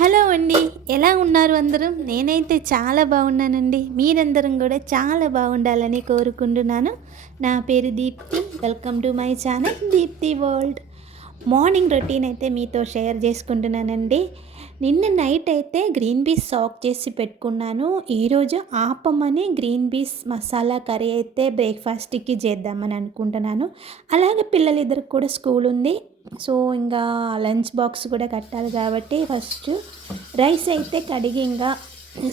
Hello అండి, ఎలా ఉన్నారు అందరూ? నేనైతే చాలా బాగున్నానండి. మీరందరం కూడా చాలా బాగుండాలని కోరుకుంటున్నాను. నా పేరు Deepti. Welcome to my channel Deepti world. Morning routine అయితే మీతో షేర్ చేసుకుంటున్నానండి. నిన్న నైట్ అయితే గ్రీన్ పీస్ సాక్ చేసి పెట్టుకున్నాను. ఈరోజు ఆపమని గ్రీన్ పీస్ మసాలా కర్రీ అయితే బ్రేక్ఫాస్ట్కి చేద్దామని అనుకుంటున్నాను. అలాగే పిల్లలిద్దరికి కూడా స్కూల్ ఉంది. సో ఇంకా లంచ్ బాక్స్ కూడా కట్టాలి కాబట్టి ఫస్ట్ రైస్ అయితే కడిగి ఇంకా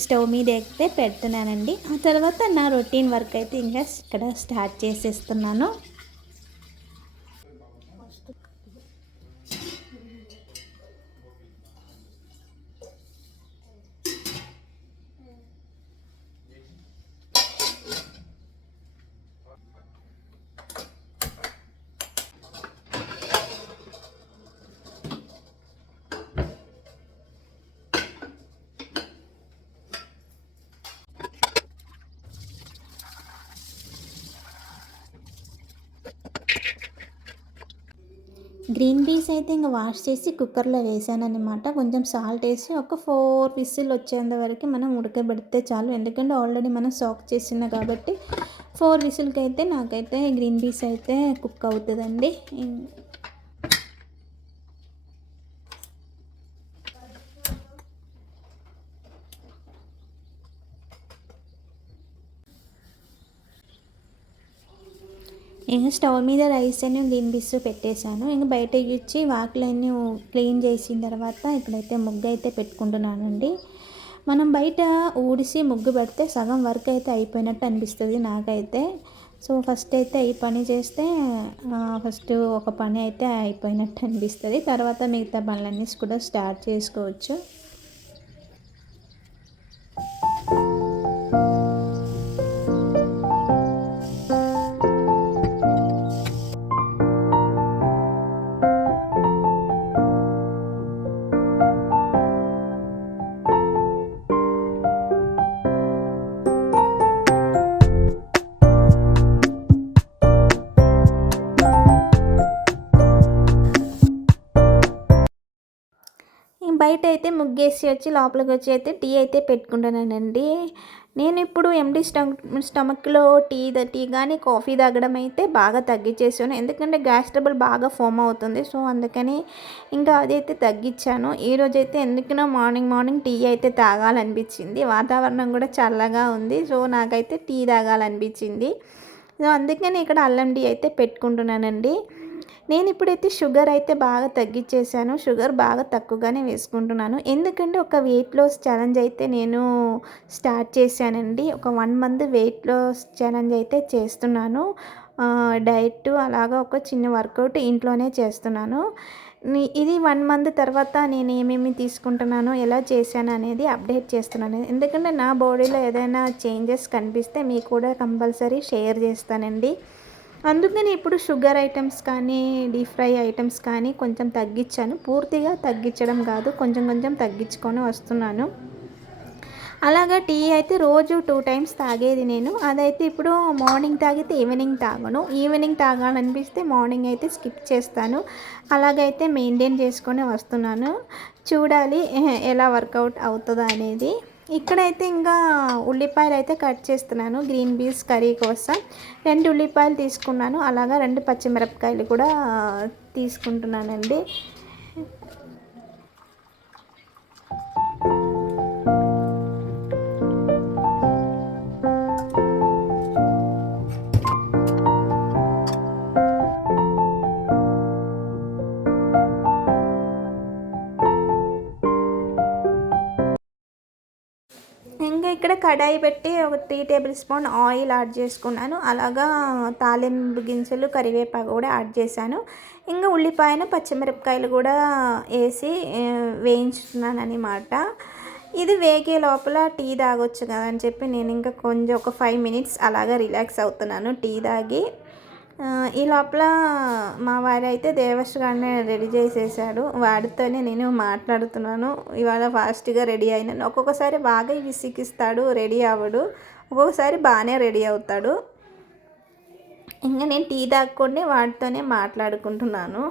స్టవ్ మీద అయితే పెడుతున్నానండి. ఆ తర్వాత నా రొటీన్ వర్క్ అయితే ఇంకా ఇక్కడ స్టార్ట్ చేసేస్తున్నాను. గ్రీన్ పీస్ అయితే ఇంకా వాష్ చేసి కుక్కర్లో వేసాను అనమాట. కొంచెం సాల్ట్ వేసి ఒక 4 విజిల్ వచ్చేంత వరకు మనం ఉడకబెడితే చాలు. ఎందుకంటే ఆల్రెడీ మనం సాక్ చేసిన కాబట్టి 4 విజిల్కి అయితే నాకైతే గ్రీన్ పీస్ అయితే కుక్ అవుతుందండి. ఇంకా స్టవ్ మీద రైస్ అని గ్రీన్ పీస్ పెట్టేశాను. ఇంకా బయట ఇచ్చి వాకిలన్నీ క్లీన్ చేసిన తర్వాత ఇప్పుడైతే ముగ్గు అయితే పెట్టుకుంటున్నానండి. మనం బయట ఊడిసి ముగ్గు పెడితే సగం వర్క్ అయితే అయిపోయినట్టు అనిపిస్తుంది నాకైతే. సో ఫస్ట్ అయితే ఈ పని చేస్తే ఫస్ట్ ఒక పని అయితే అయిపోయినట్టు అనిపిస్తుంది. తర్వాత మిగతా పనులన్నీ కూడా స్టార్ట్ చేసుకోవచ్చు. బయట అయితే ముగ్గేసి వచ్చి లోపలికి వచ్చి అయితే టీ అయితే పెట్టుకుంటానండి. నేను ఇప్పుడు ఎంటీ స్టమక్లో టీ కానీ కాఫీ తాగడం అయితే బాగా తగ్గించేసాను. ఎందుకంటే గ్యాస్ ట్రబుల్ బాగా ఫామ్ అవుతుంది. సో అందుకని ఇంకా అదైతే తగ్గించాను. ఈరోజైతే ఎందుకనో మార్నింగ్ టీ అయితే తాగాలనిపించింది. వాతావరణం కూడా చల్లగా ఉంది. సో నాకైతే టీ తాగాలనిపించింది. సో అందుకని ఇక్కడ అల్లం టీ అయితే పెట్టుకుంటున్నానండి. నేను ఇప్పుడైతే షుగర్ అయితే బాగా తగ్గించేసాను. షుగర్ బాగా తక్కువగానే వేసుకుంటున్నాను. ఎందుకంటే ఒక వెయిట్ లాస్ ఛాలెంజ్ అయితే నేను స్టార్ట్ చేశానండి. ఒక 1 మంత్ వెయిట్ లాస్ ఛాలెంజ్ అయితే చేస్తున్నాను. డైట్ అలాగా ఒక చిన్న వర్కౌట్ ఇంట్లోనే చేస్తున్నాను. ఇది 1 మంత్ తర్వాత నేను ఏమేమి తీసుకుంటున్నానో ఎలా చేశాను అనేది అప్డేట్ చేస్తున్నాను. ఎందుకంటే నా బాడీలో ఏదైనా చేంజెస్ కనిపిస్తే మీకు కూడా కంపల్సరీ షేర్ చేస్తానండి. అందుకని ఇప్పుడు షుగర్ ఐటమ్స్ కానీ డీప్ ఫ్రై ఐటమ్స్ కానీ కొంచెం తగ్గించాను. పూర్తిగా తగ్గించడం కాదు, కొంచెం తగ్గించుకొని వస్తున్నాను. అలాగా టీ అయితే రోజు 2 టైమ్స్ తాగేది నేను. అదైతే ఇప్పుడు మార్నింగ్ తాగితే ఈవినింగ్ తాగను. ఈవినింగ్ తాగాలనిపిస్తే మార్నింగ్ అయితే స్కిప్ చేస్తాను. అలాగైతే మెయింటైన్ చేసుకొని వస్తున్నాను. చూడాలి ఎలా వర్కౌట్ అవుతుందో అనేది. ఇక్కడైతే ఇంకా ఉల్లిపాయలు అయితే కట్ చేస్తున్నాను గ్రీన్ పీస్ కర్రీ కోసం. 2 ఉల్లిపాయలు తీసుకున్నాను. అలాగా 2 పచ్చిమిరపకాయలు కూడా తీసుకుంటున్నానండి. ఇంకా ఇక్కడ కడాయి పెట్టి ఒక 3 టేబుల్ స్పూన్ ఆయిల్ యాడ్ చేసుకున్నాను. అలాగా తాలింపు గింజలు కరివేపాకు కూడా యాడ్ చేశాను. ఇంకా ఉల్లిపాయను పచ్చిమిరపకాయలు కూడా వేసి వేయించుతున్నాను అన్నమాట. ఇది వేగే లోపల టీ తాగొచ్చు కదా అని చెప్పి నేను ఇంకా కొంచెం ఒక 5 మినిట్స్ అలాగా రిలాక్స్ అవుతున్నాను టీ తాగి. ఈ లోపల మా వారైతే దేవర్ష్ గారిని రెడీ చేసేసాడు. వాడితోనే నేను మాట్లాడుతున్నాను. ఇవాళ ఫాస్ట్గా రెడీ అయినాను. ఒక్కొక్కసారి బాగా విసిగిస్తాడు, రెడీ అవ్వడు. ఒక్కొక్కసారి బాగానే రెడీ అవుతాడు. ఇంకా నేను టీ తాక్కొని వాటితోనే మాట్లాడుకుంటున్నాను.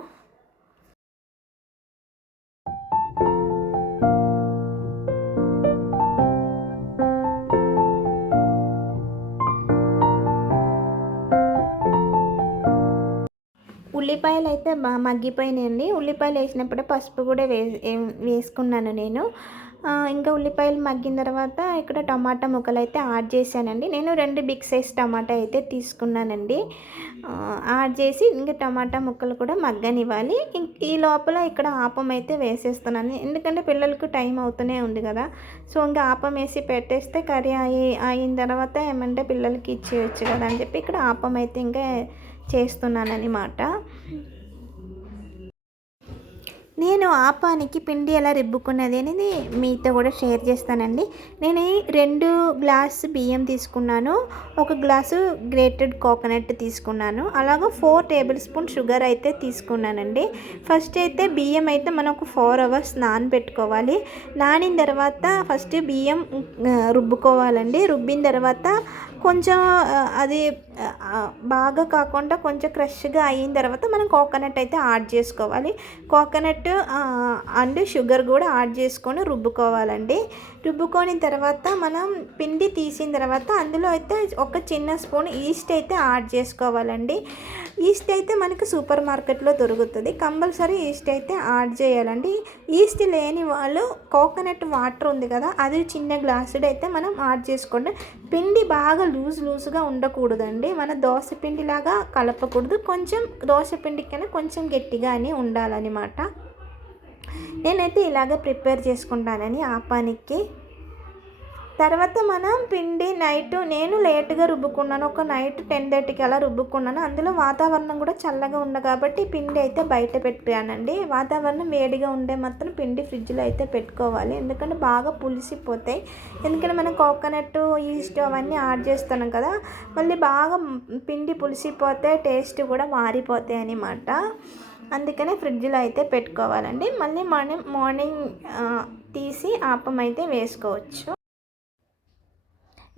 ఉల్లిపాయలు అయితే బాగా మగ్గిపోయినాయండి. ఉల్లిపాయలు వేసినప్పుడే పసుపు కూడా వేసుకున్నాను నేను. ఇంకా ఉల్లిపాయలు మగ్గిన తర్వాత ఇక్కడ టమాటా ముక్కలు అయితే యాడ్ చేశానండి. నేను 2 బిగ్ సైజ్ టమాటా అయితే తీసుకున్నానండి. యాడ్ చేసి ఇంకా టమాటా ముక్కలు కూడా మగ్గనివ్వాలి. ఈ లోపల ఇక్కడ ఆపం అయితే వేసేస్తున్నాను, ఎందుకంటే పిల్లలకు టైం అవుతూనే ఉంది కదా. సో ఇంకా ఆపం వేసి పెట్టేస్తే కర్రీ అయిన తర్వాత ఏమంటే పిల్లలకి ఇచ్చేయచ్చు కదా అని చెప్పి ఇక్కడ ఆపం అయితే ఇంకా చేస్తున్నానన్నమాట. నేను ఆపానికి పిండి ఎలా రుబ్బుకున్నది అనేది మీతో కూడా షేర్ చేస్తానండి. నేను 2 గ్లాసు బియ్యం తీసుకున్నాను, 1 గ్లాసు గ్రేటెడ్ కోకోనట్ తీసుకున్నాను, అలాగే 4 టేబుల్ స్పూన్ షుగర్ అయితే తీసుకున్నానండి. ఫస్ట్ అయితే బియ్యం అయితే మనం ఒక 4 అవర్స్ నానబెట్టుకోవాలి. నానిన తర్వాత ఫస్ట్ బియ్యం రుబ్బుకోవాలండి. రుబ్బిన తర్వాత కొంచెం అది బాగా కాకుండా కొంచెం క్రష్గా అయిన తర్వాత మనం కోకోనట్ అయితే యాడ్ చేసుకోవాలి. కోకోనట్ అండ్ షుగర్ కూడా యాడ్ చేసుకొని రుబ్బుకోవాలండి. రుబ్బుకొని తర్వాత మనం పిండి తీసిన తర్వాత అందులో అయితే ఒక చిన్న స్పూన్ ఈస్ట్ అయితే యాడ్ చేసుకోవాలండి. ఈస్ట్ అయితే మనకి సూపర్ మార్కెట్లో దొరుకుతుంది, కంపల్సరీ ఈస్ట్ అయితే యాడ్ చేయాలండి. ఈస్ట్ లేని వాళ్ళు కోకోనట్ వాటర్ ఉంది కదా, అది చిన్న గ్లాసుడు అయితే మనం యాడ్ చేసుకోండి. పిండి బాగా లూజ్గా ఉండకూడదండి, మన దోశ పిండిలాగా కలపకూడదు, కొంచెం దోశ పిండి కన్నా కొంచెం గట్టిగానే ఉండాలన్నమాట. నేనైతే ఇలాగ ప్రిపేర్ చేసుకుంటానని ఆపానికి. తర్వాత మనం పిండి నేను లేటుగా రుబ్బుకున్నాను, ఒక నైట్ 10:30కి అలా రుబ్బుకున్నాను. అందులో వాతావరణం కూడా చల్లగా ఉంది కాబట్టి పిండి అయితే బయట పెట్టానండి. వాతావరణం వేడిగా ఉండే మాత్రం పిండి ఫ్రిడ్జ్లో అయితే పెట్టుకోవాలి, ఎందుకంటే బాగా పులిసిపోతాయి. ఎందుకంటే మనం కోకోనట్ ఈస్ట్ అవన్నీ యాడ్ చేస్తున్నాం కదా, మళ్ళీ బాగా పిండి పులిసిపోతే టేస్ట్ కూడా మారిపోతాయి అన్నమాట. అందుకనే ఫ్రిడ్జ్లో అయితే పెట్టుకోవాలండి. మళ్ళీ మార్నింగ్ తీసి ఆపం అయితే వేసుకోవచ్చు.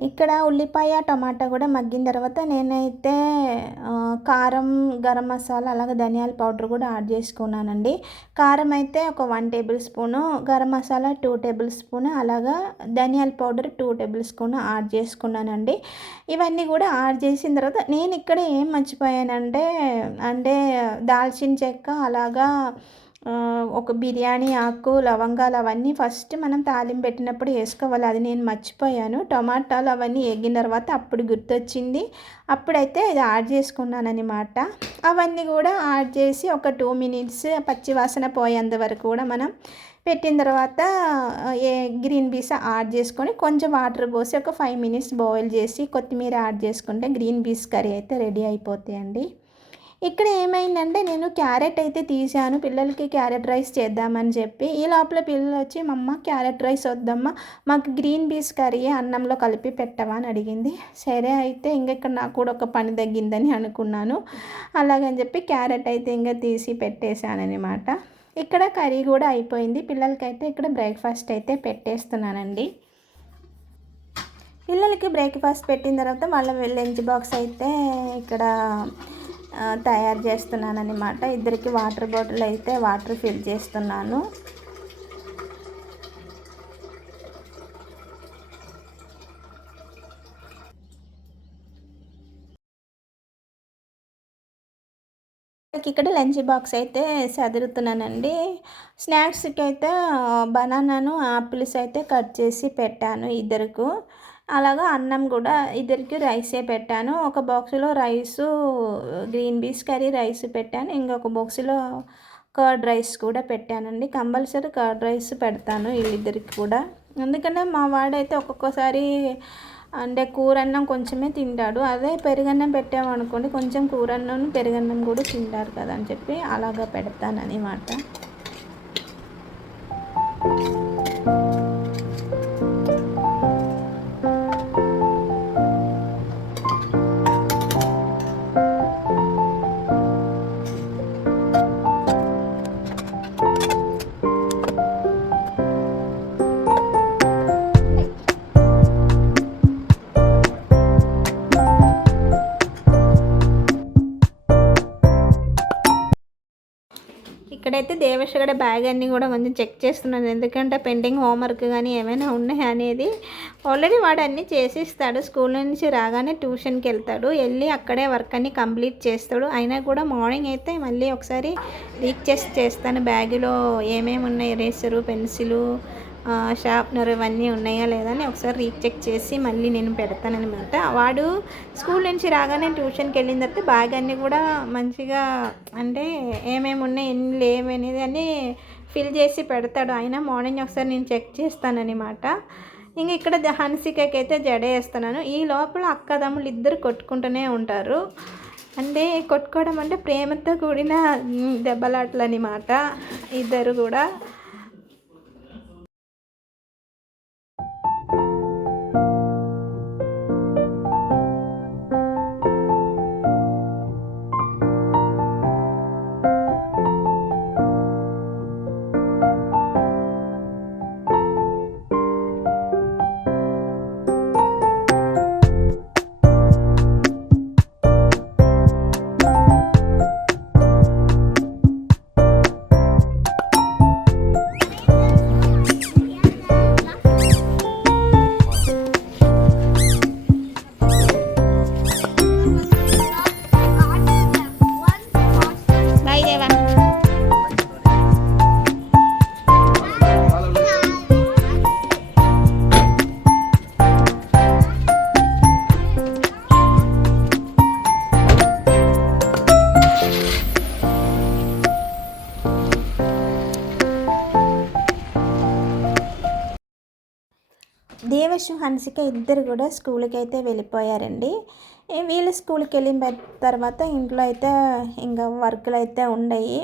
ఇక్కడ ఉల్లిపాయ టమాటా కూడా మగ్గిన తర్వాత నేనైతే కారం, గరం మసాలా, అలాగే ధనియాల పౌడర్ కూడా యాడ్ చేసుకున్నానండి. కారం అయితే ఒక 1 table spoon, garam masala 2 table spoon, అలాగా ధనియాల పౌడర్ 2 టేబుల్ స్పూను యాడ్ చేసుకున్నానండి. ఇవన్నీ కూడా యాడ్ చేసిన తర్వాత నేను ఇక్కడ ఏం మర్చిపోయానంటే దాల్చిన చెక్క, అలాగా ఒక బిర్యానీ ఆకు, లవంగాలు అవన్నీ ఫస్ట్ మనం తాలింపు పెట్టినప్పుడు వేసుకోవాలి, అది నేను మర్చిపోయాను. టమాటాలు అవన్నీ వేగిన తర్వాత అప్పుడు గుర్తొచ్చింది, అప్పుడైతే ఇది యాడ్ చేసుకున్నాను అనమాట. అవన్నీ కూడా యాడ్ చేసి ఒక 2 మినిట్స్ పచ్చివాసన పోయేంత వరకు కూడా మనం పెట్టిన తర్వాత గ్రీన్ పీస్ యాడ్ చేసుకొని కొంచెం వాటర్ పోసి ఒక 5 మినిట్స్ బాయిల్ చేసి కొత్తిమీర యాడ్ చేసుకుంటే గ్రీన్ పీస్ కర్రీ అయితే రెడీ అయిపోతాయండి. ఇక్కడ ఏమైందంటే నేను క్యారెట్ అయితే తీసాను, పిల్లలకి క్యారెట్ రైస్ చేద్దామని చెప్పి. ఈ లోపల పిల్లలు వచ్చి మమ్మ క్యారెట్ రైస్ వద్దమ్మా, మాకు గ్రీన్ పీస్ కర్రీ అన్నంలో కలిపి పెట్టవా అని అడిగింది. సరే అయితే ఇక్కడ నాకు కూడా ఒక పని తగ్గిందని అనుకున్నాను. అలాగని చెప్పి క్యారెట్ అయితే తీసి పెట్టేశానమాట. ఇక్కడ కర్రీ కూడా అయిపోయింది. పిల్లలకైతే ఇక్కడ బ్రేక్ఫాస్ట్ అయితే పెట్టేస్తున్నానండి. పిల్లలకి బ్రేక్ఫాస్ట్ పెట్టిన తర్వాత వాళ్ళ లంచ్ బాక్స్ అయితే ఇక్కడ తయారు చేస్తున్నాను అనమాట. ఇద్దరికి వాటర్ బాటిల్ అయితే వాటర్ ఫిల్ చేస్తున్నాను. ఇక్కడ లంచ్ బాక్స్ అయితే సదురుతున్నానండి. స్నాక్స్కి అయితే బనానాను, ఆపిల్స్ అయితే కట్ చేసి పెట్టాను ఇద్దరికి. అలాగా అన్నం కూడా ఇద్దరికి రైసే పెట్టాను. ఒక బాక్స్లో rice, green peas curry rice పెట్టాను, ఇంకొక బాక్స్లో కర్డ్ రైస్ కూడా పెట్టానండి. కంపల్సరీ కర్డ్ రైస్ పెడతాను వీళ్ళిద్దరికి కూడా, ఎందుకంటే మా వాడైతే ఒక్కొక్కసారి కూరన్నం కొంచెమే తింటాడు. అదే పెరుగన్నం పెట్టామనుకోండి కొంచెం కూరన్నం పెరుగన్నం కూడా తింటారు కదా అని చెప్పి అలాగా పెడతానన్నమాట. ఇక్కడైతే దేవేష్ కూడా బ్యాగ్ అన్నీ కూడా కొంచెం చెక్ చేస్తున్నాను, ఎందుకంటే పెండింగ్ హోంవర్క్ కానీ ఏమైనా ఉన్నాయా అనేది. ఆల్రెడీ వాడు అన్నీ చేసిస్తాడు, స్కూల్ నుంచి రాగానే ట్యూషన్కి వెళ్తాడు, వెళ్ళి అక్కడే వర్క్ అన్నీ కంప్లీట్ చేస్తాడు. అయినా కూడా మార్నింగ్ అయితే మళ్ళీ ఒకసారి రీచెక్ చేస్తాను బ్యాగులో ఏమేమి ఉన్నాయి, ఎరేసరు, పెన్సిలు, షార్ప్నర్ ఇవన్నీ ఉన్నాయా లేదా అని ఒకసారి రీచెక్ చేసి మళ్ళీ నేను పెడతానమాట. వాడు స్కూల్ నుంచి రాగానే ట్యూషన్కి వెళ్ళిన తర్వాత బ్యాగ్ అన్నీ కూడా మంచిగా అంటే ఏమేమి ఉన్నాయి ఎన్ని లేవు అనేది అన్నీ ఫిల్ చేసి పెడతాడు. అయినా మార్నింగ్ ఒకసారి నేను చెక్ చేస్తానన్నమాట. ఇంక ఇక్కడ హన్సికకి అయితే జడ వేస్తున్నాను. ఈ లోపల అక్కదమ్ములు ఇద్దరు కొట్టుకుంటూనే ఉంటారు. అంటే కొట్టుకోవడం అంటే ప్రేమతో కూడిన దెబ్బలాటలు అన్నమాట ఇద్దరు కూడా. దేవశు హన్సిక ఇద్దరు కూడా స్కూల్కి అయితే వెళ్ళిపోయారండి. వీళ్ళు స్కూల్కి వెళ్ళిన తర్వాత ఇంట్లో అయితే ఇంకా వర్క్లు అయితే ఉన్నాయి.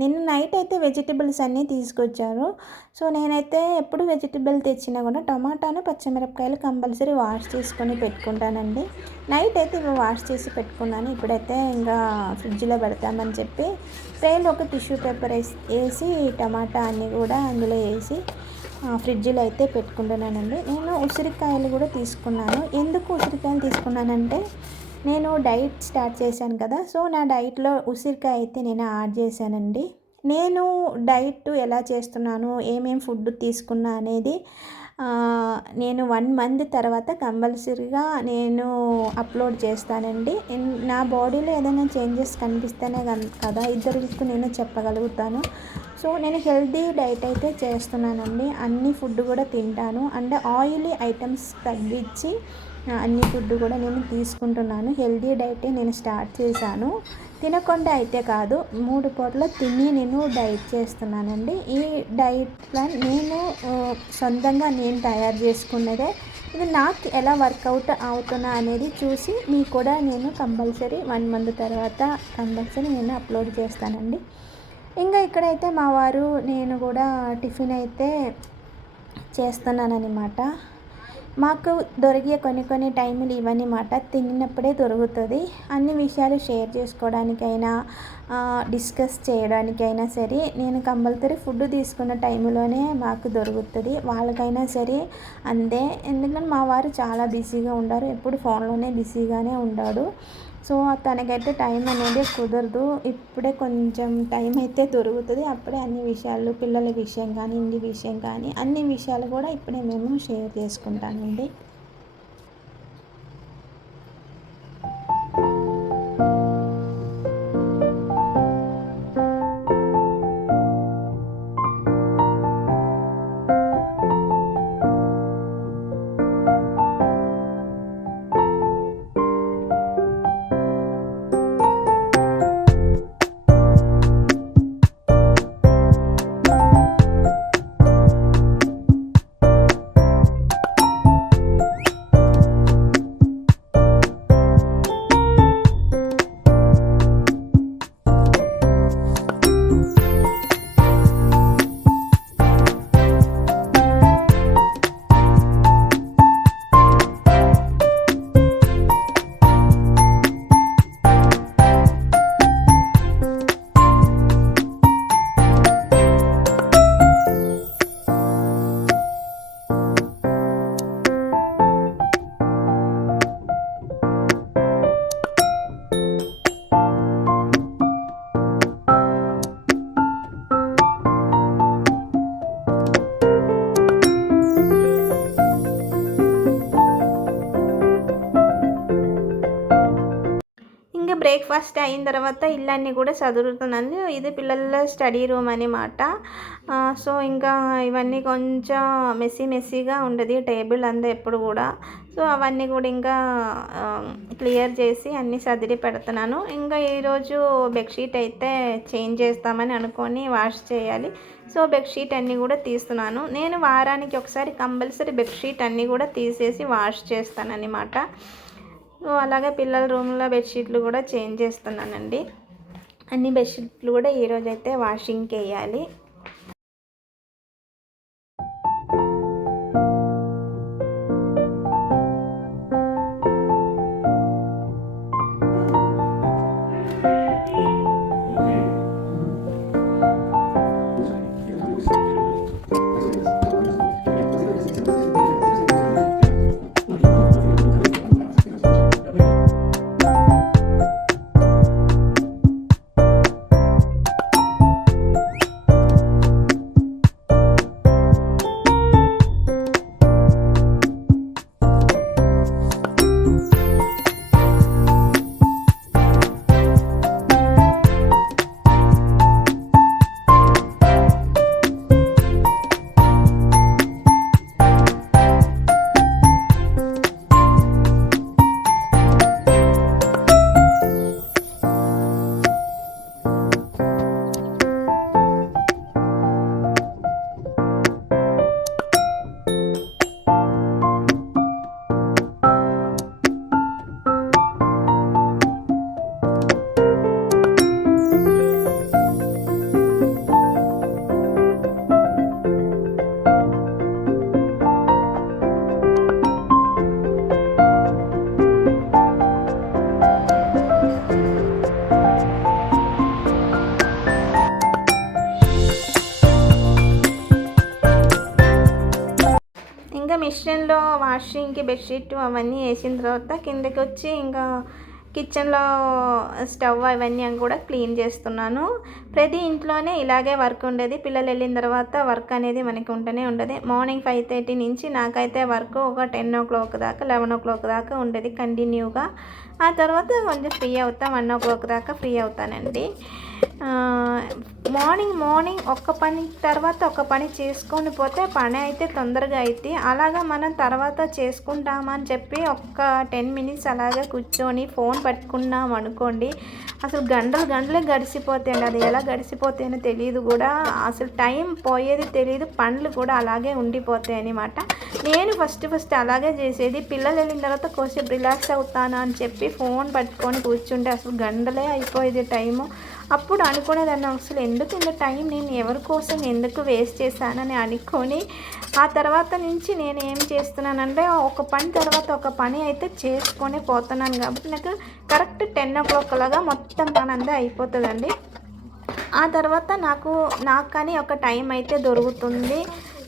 నిన్న నైట్ అయితే వెజిటబుల్స్ అన్నీ తీసుకొచ్చారు. సో నేనైతే ఎప్పుడు వెజిటబుల్ తెచ్చినా కూడా టమాటాను, పచ్చిమిరపకాయలు కంపల్సరీ వాష్ చేసుకొని పెట్టుకుంటానండి. నైట్ అయితే ఇవి వాష్ చేసి పెట్టుకున్నాను. ఇప్పుడైతే ఇంకా ఫ్రిడ్జ్లో పెడతామని చెప్పి ట్రైలో ఒక టిష్యూ పేపర్ వేసి టమాటా అన్నీ కూడా అందులో వేసి ఫ్రిడ్జ్లో అయితే పెట్టుకుంటున్నానండి. నేను ఉసిరికాయలు కూడా తీసుకున్నాను. ఎందుకు ఉసిరికాయలు తీసుకున్నానంటే నేను డైట్ స్టార్ట్ చేశాను కదా, సో నా డైట్లో ఉసిరికాయ అయితే నేను యాడ్ చేశానండి. నేను డైట్ ఎలా చేస్తున్నాను, ఏమేమి ఫుడ్ తీసుకున్నా అనేది నేను 1 మంత్ తర్వాత కంపల్సరీగా నేను అప్లోడ్ చేస్తానండి. నా బాడీలో ఏదైనా చేంజెస్ కనిపిస్తేనే కదా ఇద్దరికి నేను చెప్పగలుగుతాను. సో నేను హెల్తీ డైట్ అయితే చేస్తున్నానండి. అన్ని ఫుడ్ కూడా తింటాను, అండ్ ఆయిలీ ఐటమ్స్ తగ్గించి అన్ని ఫుడ్ కూడా నేను తీసుకుంటున్నాను. హెల్తీ డైటే నేను స్టార్ట్ చేశాను. తినకుండా అయితే కాదు, 3 పూటలు తిని నేను డైట్ చేస్తున్నానండి. ఈ డైట్ ప్లాన్ నేను సొంతంగా నేను తయారు చేసుకున్నదే. ఇది నాకు ఎలా వర్కౌట్ అవుతున్నా అనేది చూసి మీకు కూడా నేను కంపల్సరీ 1 మంత్ తర్వాత కంపల్సరీ నేను అప్లోడ్ చేస్తానండి. ఇంకా ఇక్కడైతే మా వారు నేను కూడా టిఫిన్ అయితే చేస్తున్నానన్నమాట. మాకు దొరికే కొన్ని టైములు ఇవన్నమాట, తిన్నప్పుడే దొరుకుతుంది. అన్ని విషయాలు షేర్ చేసుకోవడానికైనా డిస్కస్ చేయడానికైనా సరే నేను కంపల్సరీ ఫుడ్ తీసుకున్న టైంలోనే మాకు దొరుకుతుంది. వాళ్ళకైనా సరే అంతే, ఎందుకంటే మా వారు చాలా బిజీగా ఉంటారు, ఎప్పుడు ఫోన్లోనే బిజీగానే ఉంటాడు. సో తనకైతే టైం అనేది కుదరదు. ఇప్పుడే కొంచెం టైం అయితే దొరుకుతుంది, అప్పుడే అన్ని విషయాలు పిల్లల విషయం కానీ ఇంటి విషయం కానీ అన్ని విషయాలు కూడా ఇప్పుడే మేము షేర్ చేసుకుంటామండి. బ్రేక్ఫాస్ట్ అయిన తర్వాత ఇల్లన్నీ కూడా సదురుతున్నాను. ఇది పిల్లల స్టడీ రూమ్ అనమాట. సో ఇంకా ఇవన్నీ కొంచెం మెస్సీగా ఉండేది టేబుల్ అంతా ఎప్పుడు కూడా. సో అవన్నీ కూడా ఇంకా క్లియర్ చేసి అన్నీ సదిరి పెడుతున్నాను. ఇంకా ఈరోజు బెడ్షీట్ అయితే చేంజ్ చేస్తామని అనుకొని వాష్ చేయాలి. సో బెడ్షీట్ అన్నీ కూడా తీస్తున్నాను. నేను వారానికి ఒకసారి కంపల్సరీ బెడ్షీట్ అన్నీ కూడా తీసేసి వాష్ చేస్తానన్నమాట. సో అలాగే పిల్లల రూమ్లో బెడ్షీట్లు కూడా చేంజ్ చేస్తున్నానండి. అన్ని బెడ్షీట్లు కూడా ఈరోజైతే వాషింగ్కి వేయాలి. ఇంకా మిషన్లో వాషింగ్కి బెడ్షీట్ అవన్నీ వేసిన తర్వాత కిందకి వచ్చి ఇంకా కిచెన్లో స్టవ్ అవన్నీ కూడా క్లీన్ చేస్తున్నాను. ప్రతి ఇంట్లోనే ఇలాగే వర్క్ ఉండేది. పిల్లలు వెళ్ళిన తర్వాత వర్క్ అనేది మనకి ఉంటూనే ఉండేది. మార్నింగ్ 5:30 నుంచి నాకైతే వర్క్ ఒక 10 o'clock దాకా 11 o'clock దాకా ఉండేది కంటిన్యూగా. ఆ తర్వాత కొంచెం ఫ్రీ అవుతా 1 o'clock దాకా ఫ్రీ అవుతానండి. మార్నింగ్ ఒక పని తర్వాత ఒక పని చేసుకొని పోతే పని అయితే తొందరగా అయితే అలాగా మనం తర్వాత చేసుకుంటామని చెప్పి ఒక్క 10 minutes అలాగే కూర్చొని ఫోన్ పట్టుకున్నాం అనుకోండి, అసలు గంటలే గడిచిపోతాయండి. అది ఎలా గడిచిపోతాయో తెలియదు కూడా, అసలు టైం పోయేది తెలియదు, పనులు కూడా అలాగే ఉండిపోతాయి అన్నమాట. నేను ఫస్ట్ అలాగే చేసేది. పిల్లలు వెళ్ళిన తర్వాత కొంచెం రిలాక్స్ అవుతాను అని చెప్పి ఫోన్ పట్టుకొని కూర్చుంటే అసలు గంటలే అయిపోయేది టైము. అప్పుడు అనుకునేదాన్ని, అసలు ఎందుకు ఇంత టైం నేను ఎవరి కోసం ఎందుకు వేస్ట్ చేశానని అనుకొని ఆ తర్వాత నుంచి నేను ఏం చేస్తున్నానంటే ఒక పని తర్వాత ఒక పని అయితే చేసుకొని పోతున్నాను. కాబట్టి నాకు కరెక్ట్ 10 o'clock లాగా మొత్తం పని అంతా అయిపోతుందండి. ఆ తర్వాత నాకు కానీ ఒక టైం అయితే దొరుకుతుంది.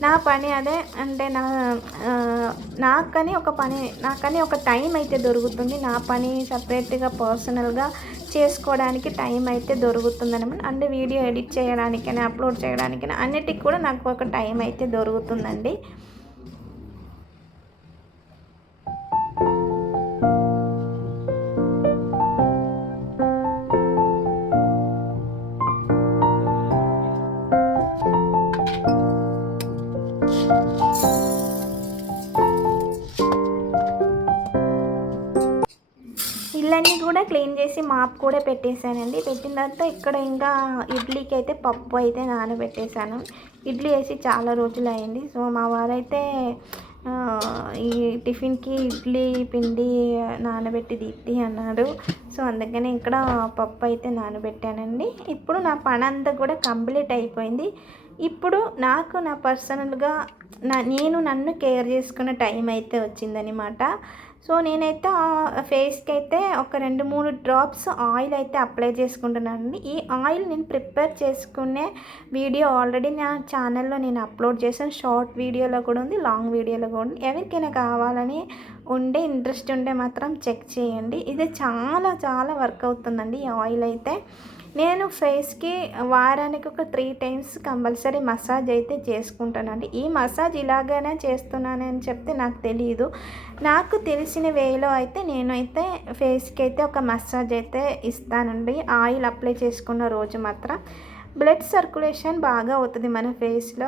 నా పని అదే అంటే నాకని ఒక టైం అయితే దొరుకుతుంది. నా పని సపరేట్గా పర్సనల్గా చేసుకోవడానికి టైం అయితే దొరుకుతుందన్నమాట. అంటే వీడియో ఎడిట్ చేయడానికైనా అప్లోడ్ చేయడానికైనా అన్నిటికి కూడా నాకు ఒక టైం అయితే దొరుకుతుందండి. ఇళ్ళన్నీ కూడా క్లీన్ చేసి మాప్ కూడా పెట్టేశానండి. పెట్టిన తర్వాత ఇక్కడ ఇంకా ఇడ్లీకి అయితే పప్పు అయితే నానబెట్టేశాను. ఇడ్లీ వేసి చాలా రోజులు అయింది. సో మా వారైతే ఈ టిఫిన్కి ఇడ్లీ పిండి నానబెట్టి దీప్తి అన్నాడు. సో అందుకని ఇక్కడ పప్పు అయితే నానబెట్టానండి. ఇప్పుడు నా పని అంతా కూడా కంప్లీట్ అయిపోయింది. ఇప్పుడు నాకు నా పర్సనల్గా నన్ను కేర్ చేసుకునే టైం అయితే వచ్చిందనమాట. సో నేనైతే ఫేస్కి అయితే ఒక 2-3 డ్రాప్స్ ఆయిల్ అయితే అప్లై చేసుకుంటున్నానండి. ఈ ఆయిల్ నేను ప్రిపేర్ చేసుకునే వీడియో ఆల్రెడీ నా ఛానల్లో నేను అప్లోడ్ చేశాను. షార్ట్ వీడియోలో కూడా ఉంది, లాంగ్ వీడియోలో కూడా ఉంది. ఎవరికైనా కావాలని ఉండే ఇంట్రెస్ట్ ఉంటే మాత్రం చెక్ చేయండి. ఇది చాలా చాలా వర్క్ అవుతుందండి ఈ ఆయిల్ అయితే. నేను ఫేస్‌కి వారానికి ఒక 3 టైమ్స్ కంపల్సరీ మసాజ్ అయితే చేసుకుంటానండి. ఈ మసాజ్ ఇలాగనే చేస్తున్నానని చెప్తే నాకు తెలీదు. నాకు తెలిసిన వేలో అయితే నేనైతే ఫేస్‌కి అయితే ఒక మసాజ్ అయితే ఇస్తానండి. ఆయిల్ అప్లై చేసుకున్న రోజు మాత్రం. బ్లడ్ సర్క్యులేషన్ బాగా అవుతుంది మన ఫేస్‌లో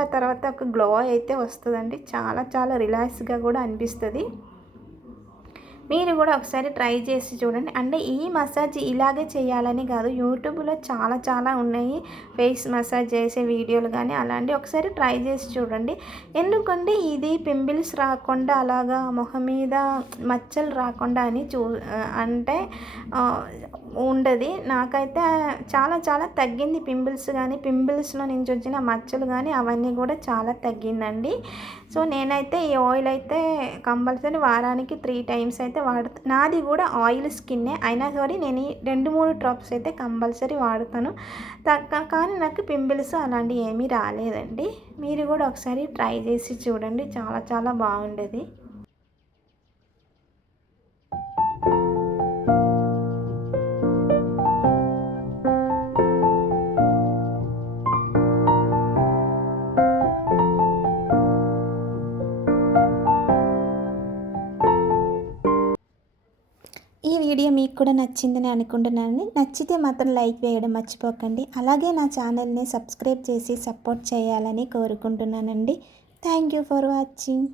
ఆ తర్వాత ఒక గ్లో అయితే వస్తదండి. చాలా చాలా రిలాక్స్‌గా కూడా అనిపిస్తది. మీరు కూడా ఒకసారి ట్రై చేసి చూడండి. అంటే ఈ మసాజ్ ఇలాగే చేయాలని కాదు, యూట్యూబ్‌లో చాలా చాలా ఉన్నాయి ఫేస్ మసాజ్ చేసే వీడియోలు కానీ అలాంటివి ఒకసారి ట్రై చేసి చూడండి. ఎందుకంటే ఇది పింపుల్స్ రాకుండా అలాగా మొహం మీద మచ్చలు రాకుండా అని అంటే ఉండదు. నాకైతే చాలా చాలా తగ్గింది పింపుల్స్ కానీ, పింపుల్స్‌లో నుంచి వచ్చిన మచ్చలు కానీ అవన్నీ కూడా చాలా తగ్గిందండి. సో నేనైతే ఈ ఆయిల్ అయితే కంపల్సరీ వారానికి 3 టైమ్స్ అయితే నాది కూడా ఆయిల్ స్కిన్నే అయినా సరే నేను 2, 3 డ్రాప్స్ అయితే కంపల్సరీ వాడతాను. కానీ నాకు పింపుల్స్ అలాంటివి ఏమీ రాలేదండి. మీరు కూడా ఒకసారి ట్రై చేసి చూడండి. చాలా చాలా బాగుండేది. ఈ వీడియో మీకు కూడా నచ్చిందని అనుకుంటున్నాను. నచ్చితే మాత్రం లైక్ వేయడం మర్చిపోకండి. అలాగే నా ఛానల్ని సబ్స్క్రైబ్ చేసి సపోర్ట్ చేయాలని కోరుకుంటున్నానండి. Thank you for watching.